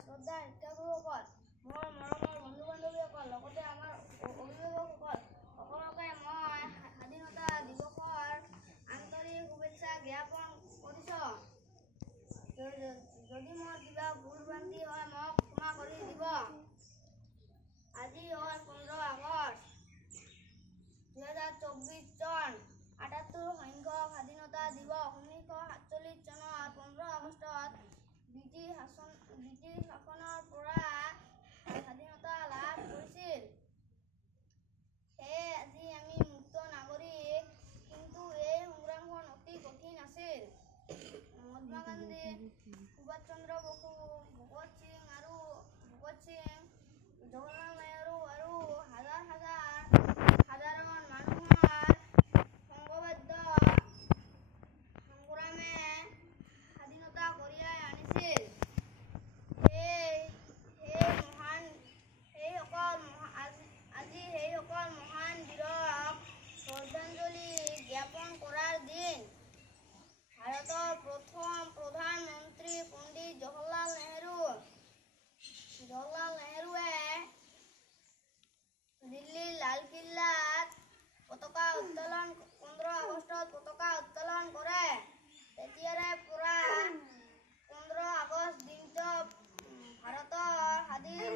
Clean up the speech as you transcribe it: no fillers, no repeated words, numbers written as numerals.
শ্ৰদ্ধা শিক্ষাগুৰুসকল, মোৰ মৰমৰ বন্ধু-বান্ধৱীসকল, লগতে আমাৰ অভিভাৱকসকল, সকলোকে মই স্বাধীনতা দিৱসৰ আন্তৰিক শুভেচ্ছা জ্ঞাপন কৰিছোঁ। যদি মোৰ কিবা ভুল-ভ্ৰান্তি হয় মোক ক্ষমা কৰি দিব। আজি হ'ল 15 আগষ্ট 2024 চন, ৭৮ সংখ্যক স্বাধীনতা দিৱস। 1947 চনৰ 15 আগষ্টত ব্ৰিটিছ শাসনৰ পৰা স্বাধীনতা লাভ কৰিছিল। সেয়ে আজি আমি মুক্ত নাগৰিক। কিন্তু এই সংগ্ৰামখন অতি কঠিন আছিল। মহাত্মা গান্ধী, সুভাষ চন্দ্ৰ বসু, ভগত সিং, জৱাহৰলাল নেহৰু আৰু হাজাৰ হাজাৰ সাধাৰণ মানুহৰ সংঘবদ্ধ সংগ্ৰামে স্বাধীনতা কঢ়িয়াই আনিছিল। আজি সেইসকল মহান বীৰক শ্ৰদ্ধাঞ্জলি জ্ঞাপন কৰাৰ দিন। ভাৰতৰ প্ৰথম প্ৰধানমন্ত্ৰী পণ্ডিত জৱাহৰলাল নেহৰুৱে দিল্লীৰ লালকিল্লাত 15 আগষ্টত পতাকা উত্তোলন কৰে। তেতিয়াৰে পৰা 15 আগষ্ট দিনটো ভাৰতৰ স্বাধীন